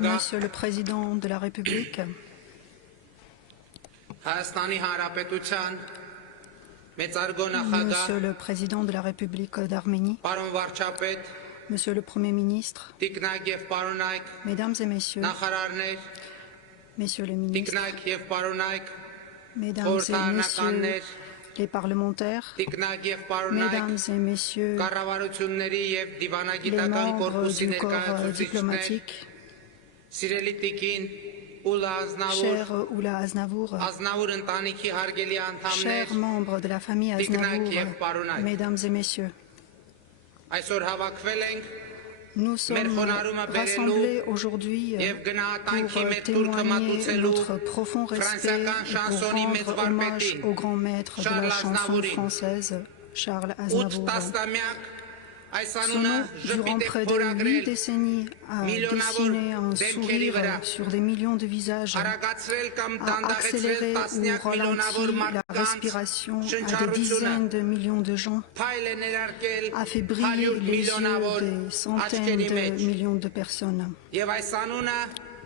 Monsieur le Président de la République, Monsieur le Président de la République d'Arménie, Monsieur le Premier ministre, Mesdames et Messieurs, Messieurs les ministres, Mesdames et Messieurs les parlementaires, Mesdames et Messieurs les membres du corps diplomatique, cher Oula Aznavour, chers membres de la famille Aznavour, Mesdames et Messieurs, nous sommes rassemblés aujourd'hui pour témoigner notre profond respect et pour rendre hommage au grand maître de la chanson française, Charles Aznavour. Son nom, durant près de 8 décennies, a dessiné un sourire sur des millions de visages, a accéléré ou ralenti la respiration à des dizaines de millions de gens, a fait briller les yeux des centaines de millions de personnes.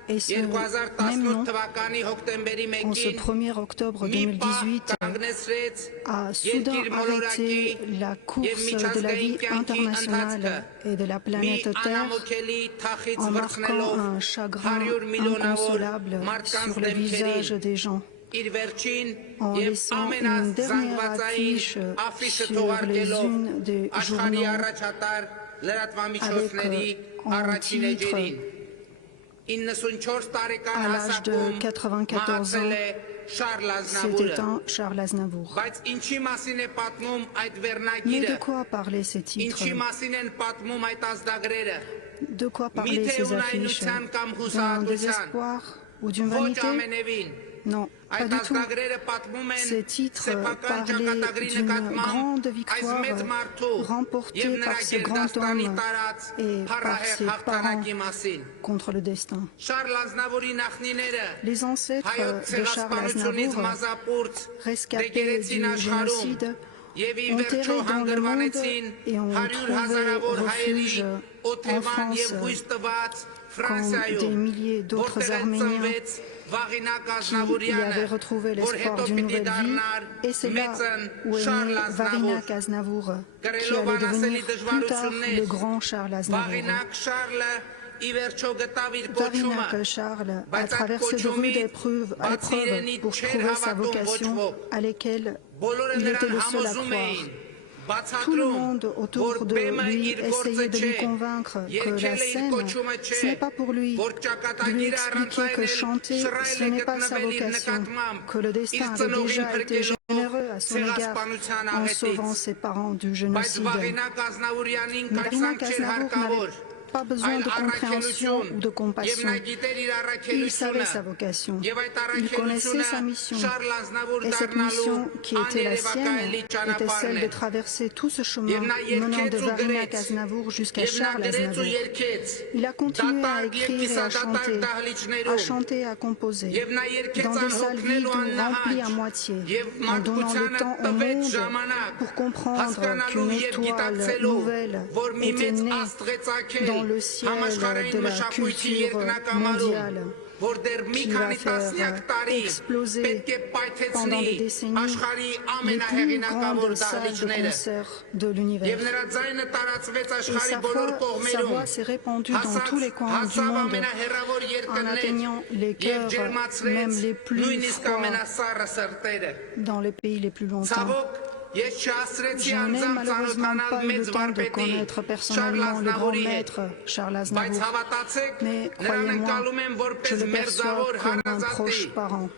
Et ce même nom, en ce 1er octobre 2018, a soudain arrêté la course de la vie internationale et de la planète Terre en marquant un chagrin inconsolable sur le visage des gens, en laissant une dernière affiche sur les unes des journaux avec en titre à l'âge de 94 ans, c'était un Charles Aznavour. Mais de quoi parlaient ces titres? De quoi parlaient ces affiches? D'un désespoir ou d'une vanité? Non, pas du tout. Ces titres parlaient d'une grande victoire remportée par ce grand homme et par ses parents contre le destin. Les ancêtres de Charles Aznavour, rescapés du génocide, ont erré dans le monde et ont trouvé refuge en France quand des milliers d'autres Arméniens qui y avaient retrouvé l'espoir d'une nouvelle vie, et c'est là où est né Varinak Aznavour, qui allait devenir plus tard le grand Charles Aznavour. Varinak Charles a traversé de rudes épreuves pour trouver sa vocation à laquelle il était le seul à croire. Tout le monde autour de lui essayait de lui convaincre que la scène, ce n'est pas pour lui, de lui expliquer que chanter, ce n'est pas sa vocation, que le destin avait déjà été généreux à son égard en sauvant ses parents du génocide. Varinak Aznavour n'avait pas besoin de compréhension ou de compassion. Il savait sa vocation, il connaissait sa mission, et cette mission qui était la sienne était celle de traverser tout ce chemin menant de Varinak Aznavour jusqu'à Charles Aznavour. Il a continué à écrire et à chanter et à composer, dans des salles vides ou remplies à moitié, en donnant le temps au monde pour comprendre qu'une étoile nouvelle était née dans le ciel de la culture mondiale, qui va faire exploser pendant des décennies les plus grandes salles de concert de l'univers. Et sa voix s'est répandue dans tous les coins du monde, en atteignant les cœurs même les plus froids dans les pays les plus lointains. Je n'ai malheureusement pas eu le temps de connaître personnellement le grand maître Charles Aznavour, mais croyez-moi, je le perçois comme un proche parent.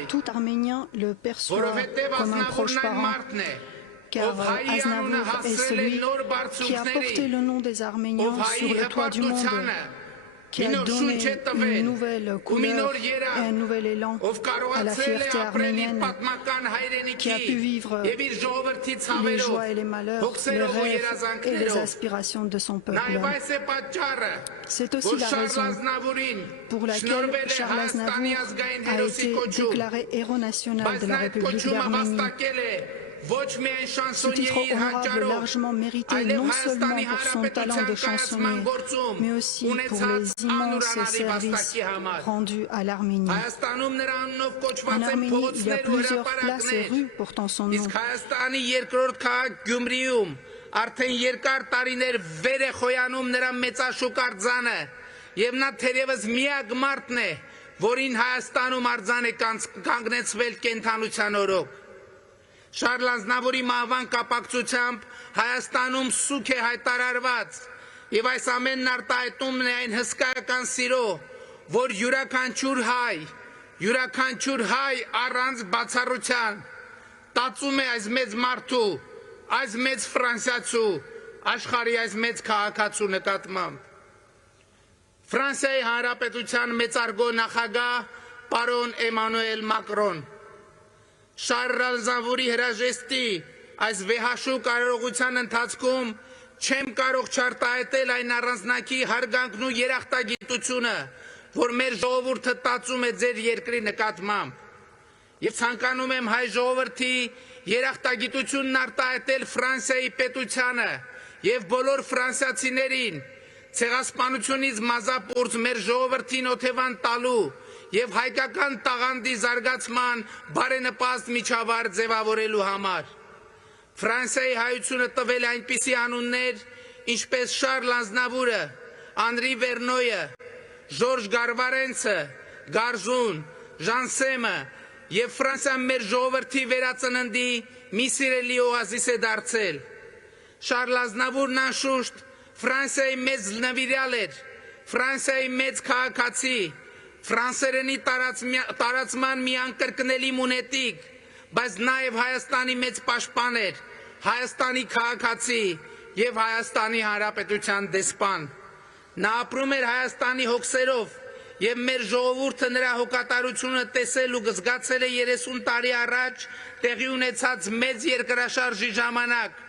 Et tout Arménien le perçoit comme un proche parent, car Aznavour est celui qui a porté le nom des Arméniens sur le toit du monde, qui a donné une nouvelle couleur et un nouvel élan à la fierté arménienne, qui a pu vivre les joies et les malheurs, les rêves et les aspirations de son peuple. C'est aussi la raison pour laquelle Charles Aznavour a été déclaré héros national de la République d'Arménie. Ce titre honorable largement mérité non seulement pour son talent de chansonnier, mais aussi pour les immenses services rendus à l'Arménie. En Arménie, il y a plusieurs places et rues portant son nom. Արդեն երկար տարիներ վեր է խոյանում նրա մեծաշուկ արձանը, եւ նա թերևս միակ մարդն է, որին Հայաստանում արձան է կանգնեցվել կենթանության օրոք։ Շարլ Ազնավուրի մահվան կապակցությամբ Հայաստանում սուգ է հայտարարված, եւ այս ամենն արտահայտումն է այն հսկայական սիրո, որ յուրաքանչյուր հայ առանց բացառության տածում է այս մեծ մարդու, այս մեծ ֆրանսիացու, աշխարհի այս մեծ քաղաքացու նկատմամբ։ Ֆրանսիայի Հանրապետության մեծարգո նախագահ պարոն Էմանուել Մակրոն, Շարլ Ազնավուրի հրաժեշտի այս վեհաշու կարողության ընթացքում չեմ կարող չարտահայտել այն առանձնակի հարգանքն ու երախտագիտությունը, որ մեր ժողովուրդը տածում է ձեր երկրի նկատմամբ։ Եվ ցանկանում եմ հայ ժողովրդի երախտագիտությունն արտահայտել Ֆրանսիայի պետությանը եւ բոլոր ֆրանսիացիներին ցեղասպանությունից մազապուրծ մեր ժողովրդին օթևան տալու եւ հայկական տաղանդի զարգացման բարենպաստ միջավայր ձևավորելու համար։ Ֆրանսիայի հայությունը տվել է այնպիսի անուններ, ինչպես Շարլ Ազնավուրը, Անրի Վերնոյը, Ժորժ Գարվարենցը, Գարժուն, Ժանսեմը եւ Ֆրանսիան մեր ժողովրդի վերածննդի մի սիրելի օազիս է դարձել։ Շարլ Ազնավուրն անշուշտ Ֆրանսիայի մեծ նվիրյալ էր, Ֆրանսիայի մեծ քաղաքացի, ֆրանսերենի տարածման մի անկրկնելի մունետիկ, բայց նաեւ Հայաստանի մեծ պաշտպան էր, Հայաստանի քաղաքացի եւ Հայաստանի Հանրապետության դեսպան։ Նա ապրում էր Հայաստանի հոգսերով եւ մեր ժողովուրդը նրա հոգատարությունը տեսել ու զգացել է 30 տարի առաջ տեղի ունեցած մեծ երկրաշարժի ժամանակ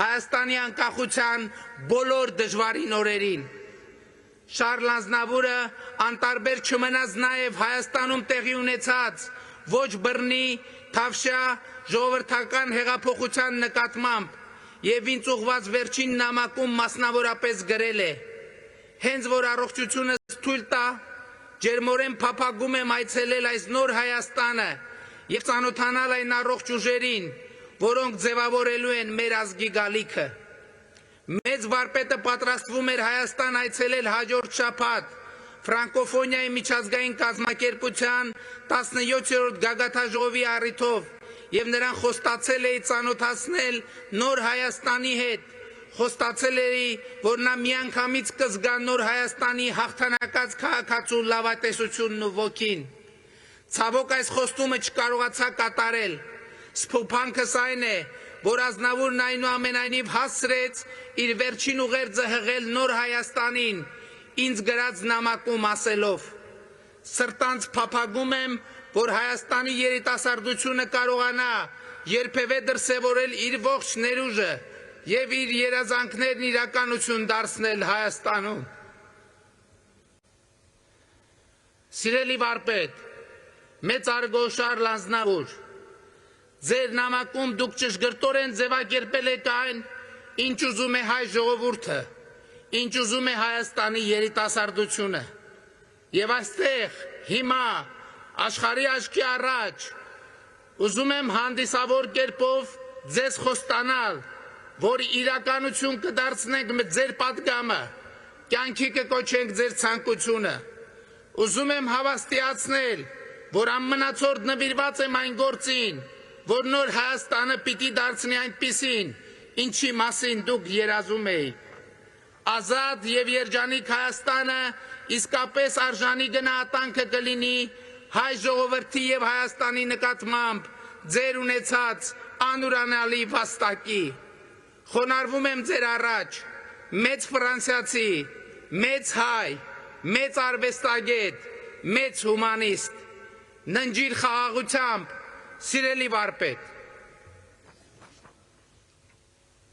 Հայաստանի անկախության բոլոր դժվարին օրերին։ Շարլ Ազնավուրը անտարբեր չմնաց նաեւ Հայաստանում տեղի ունեցած ոչ բռնի, թավշյա ժողովրդական հեղափոխության նկատմամբ եւ ինձ ուղված վերջին նամակում մասնավորապես գրել է. Հենց որ առողջությունս թույլ տա, ջերմորեն փափագում եմ այցելել այս նոր Հայաստանը եւ ծանոթանալ այն առողջ ուժերին, որոնք ձևավորելու են մեր ազգի գալիքը։ Մեծ վարպետը պատրաստվում էր Հայաստան այցելել հաջորդ շաբաթ ֆրանկոֆոնիայի միջազգային կազմակերպության 17-րդ գագաթաժողովի առիթով եւ նրան խոստացել էի ծանոթացնել նոր Հայաստանի հետ, խոստացել էի, որ նա միանգամից կզգա նոր Հայաստանի հաղթանակած քաղաքացու լավատեսությունն ու ոգին։ Ցավոք այս խոստումը չկարողացա կատարել։ Սփոփանքս այն է, որ Ազնավուրն այնուամենայնիվ հասցրեց իր վերջին ուղերձը հղել նոր Հայաստանին, ինձ գրած նամակում ասելով. Սրտանց փափագում եմ, որ Հայաստանի երիտասարդությունը կարողանա երբևէ դրսևորել իր ողջ ներուժը եւ իր երազանքներն իրականություն դարձնել Հայաստանում։ Սիրելի վարպետ, մեծարգո Շարլ Ազնավուր, ձեր նամակում դուք ճշգրտորեն ձևակերպել եք այն, ինչ ուզում է հայ ժողովուրդը, ինչ ուզում է Հայաստանի երիտասարդությունը։ Եվ այստեղ, հիմա, աշխարհի աչքի առաջ, ուզում եմ հանդիսավոր կերպով ձեզ խոստանալ, որ իրականություն կդարձնենք ձեր պատգամը, կյանքի կկոչենք ձեր ցանկությունը։ Ուզում եմ հավաստիացնել, որ ամենացորդ նվիրված եմ այն գործին, որ նոր Հայաստանը պիտի դարձնի այնպիսին, ինչի մասին դուք երազում էիք։ Ազատ եւ երջանիկ Հայաստանը իսկապես արժանի գնահատանքը կլինի հայ ժողովրդի եւ Հայաստանի նկատմամբ ձեր ունեցած անուրանալի վաստակի։ Խոնարհվում եմ ձեր առաջ, մեծ ֆրանսիացի, մեծ հայ, մեծ արվեստագետ, մեծ հումանիստ, ննջիր խաղաղությամբ, սիրելի վարպետ,